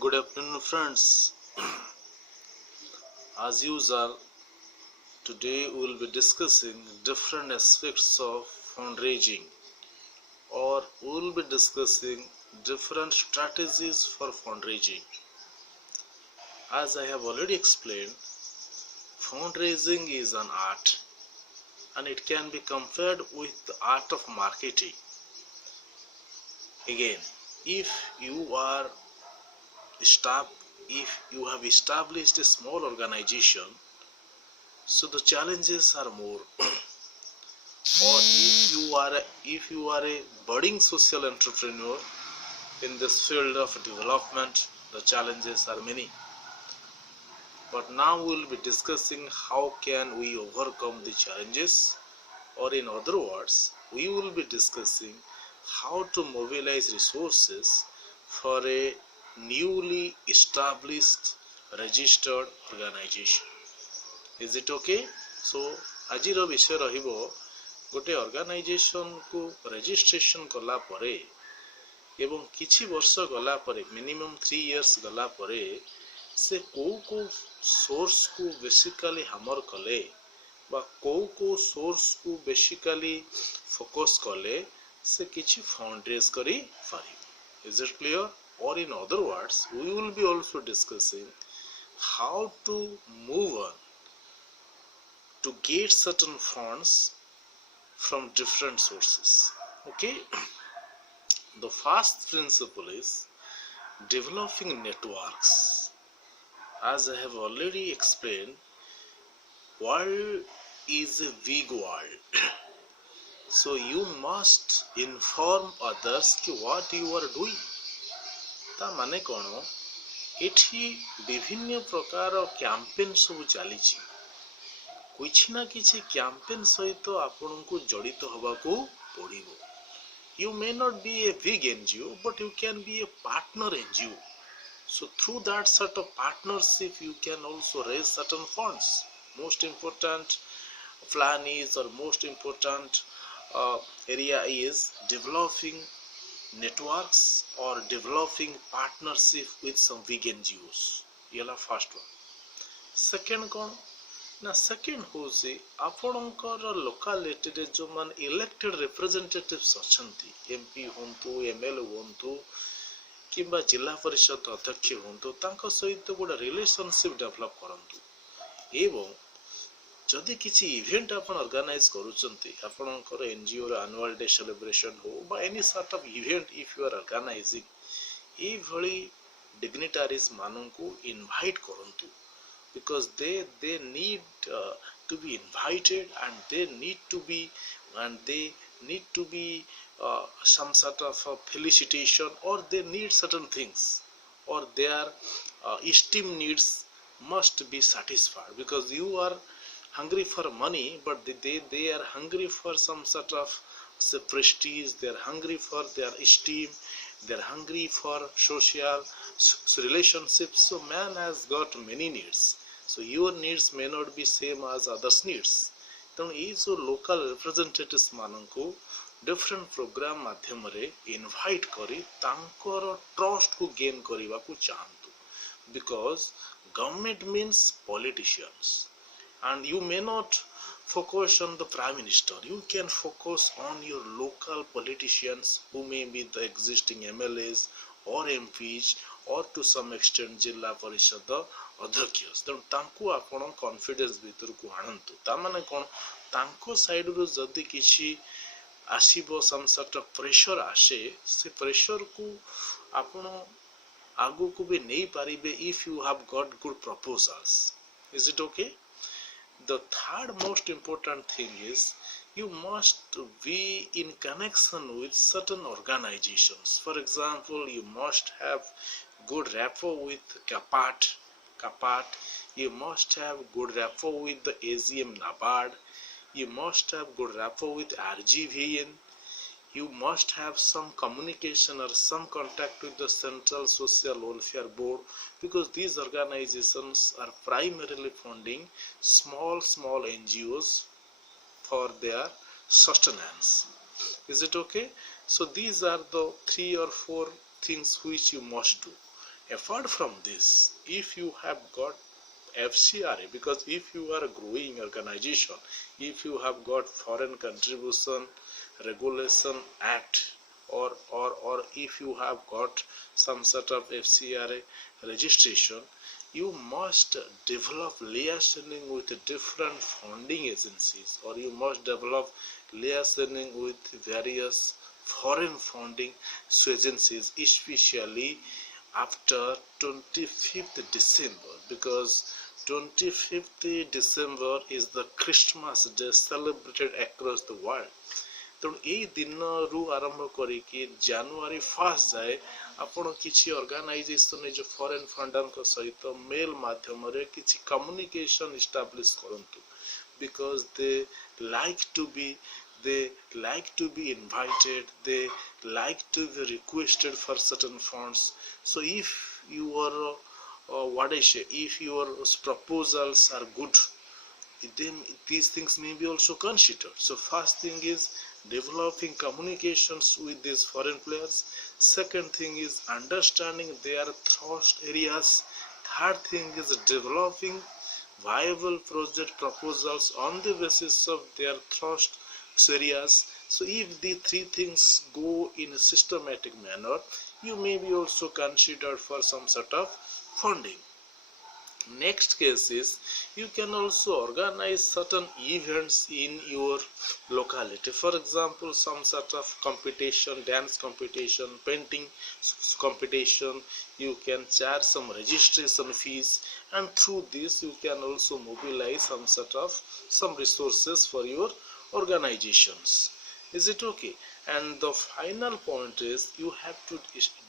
Good afternoon, friends. As usual, today we will be discussing different aspects of fundraising, or we will be discussing different strategies for fundraising. As I have already explained, fundraising is an art and it can be compared with the art of marketing. Again, if you are if you have established a small organization, so the challenges are more. Or if you are a budding social entrepreneur in this field of development, the challenges are many. But now we will be discussing how can we overcome the challenges, or in other words, we will be discussing how to mobilize resources for a newly established registered organization. Is it okay? So ଆଜିର ବିଷୟ ରହିବ गोटे organisation को registration कला परे एवं किछि वर्ष गला परे मिनिमम 3 इयर्स गला परे से को सोर्स को बेसिकली हैमर कले बा को सोर्स को बेसिकली फोकस कले से किछि फंड रेज करी पारि. Is it clear? और in other words we will be also discussing how to move on to get certain funds from different sources. Okay, the first principle is developing networks. As I have already explained, world is a big world, so you must inform others ki what you are doing. ता माने कोन एठी विभिन्न प्रकार campaign सब चली किछि ना किछि कैंपेन सहित आपन को जड़ित होबा को पड़िबो. You may not be a big NGO, but you can be a partner NGO. So through that sort of partnership, you can also raise certain funds. Most important plan is, or most important area is developing networks or developing partnership with some big NGOs. Yala first one. Second kon ना second हूँ आपणकर locality रे जो मान elected representatives अछंती MP होंतु MLA होंतु किंबा जिला परिषद अध्यक्ष होंतु तांको सहित गोटे रिलेशनशिप डेवलप करंतु. एवं जदि किछि इवेंट आपण ऑर्गेनाइज करूचंती आपणकर एनजीओ रो एनुअल डे सेलिब्रेशन हो बा any sort of event if you are organising a भली डिग्निटरीज मानन को इनवाइट करंतु, because they need to be invited, and they need to be some sort of felicitation, or they need certain things, or their esteem needs must be satisfied, because you are hungry for money, but they are hungry for some sort of say prestige, they are hungry for their esteem, they are hungry for social relationships. So man has got many needs, so your needs may not be same as others needs. तेणु ये जो local representatives मान को different programme माध्यम रे invite करी तांकर trust को गेन करबा को चाहंतु, because government means politicians, and you may not focus on the prime minister. You can focus on your local politicians who may be the existing MLAs or MPs, or to some extent जिला परिषद अध्यक्ष. तेणु तांको आपण confidence भीतर को आणंतु. ता माने कोन तांको साइड रो जदी किछि आसीबो सम सॉर्ट ऑफ प्रेशर आसे, से प्रेशर को आपण आगु को भी नहीं पारिबे if you have got good proposals. Is it okay? The third most important thing is you must be in connection with certain organizations. For example, you must have good rapport with CAPAT, you must have good rapport with the AGM NABARD, you must have good rapport with RGVN, you must have some communication or some contact with the Central Social Welfare Board, because these organizations are primarily funding small NGOs for their sustenance. Is it okay? So these are the 3 or 4 things which you must do. Apart from this, if you have got FCRA, because if you are a growing organization, if you have got foreign contribution regulation act, or if you have got some sort of FCRA registration, you must develop liaising with different funding agencies, or you must develop liaising with various foreign funding agencies, especially after 25th December, because 25th December is the Christmas day celebrated across the world. ତେଣୁ ଏଇ ଦିନରୁ ଆରମ୍ଭ କରିକି ଜାନୁଆରୀ 1 ଯାଏ ଆପଣ କିଛି organisation ନିଜ foreign ଫଣ୍ଡରଙ୍କ ସହିତ ମେଲ୍ ମାଧ୍ୟମରେ କିଛି କମ୍ୟୁନିକେସନ ଇଷ୍ଟାବ୍ଲିଶ କରନ୍ତୁ, because they like to be invited, they like to be requested for certain funds. So if your if your proposals are good, then these things may be also considered. So first thing is developing communications with these foreign players. Second thing is understanding their thrust areas. Third thing is developing viable project proposals on the basis of their thrust areas. So if the three things go in a systematic manner, you may be also considered for some sort of funding. Next case is you can also organize certain events in your locality. For example, some sort of competition, dance competition, painting competition. You can charge some registration fees, and through this you can also mobilize some resources for your organizations. Is it okay? And the final point is you have to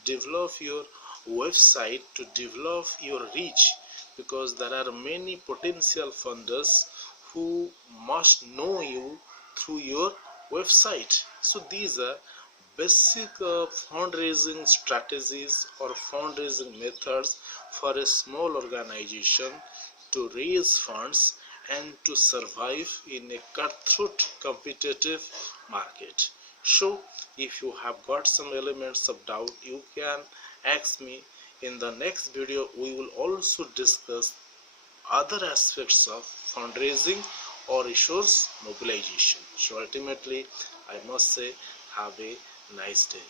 develop your website to develop your reach, because there are many potential funders who must know you through your website. So these are basic fundraising strategies or fundraising methods for a small organization to raise funds and to survive in a cutthroat competitive market. So if you have got some elements of doubt, you can ask me. In the next video, we will also discuss other aspects of fundraising or resource mobilization. So ultimately, I must say, have a nice day.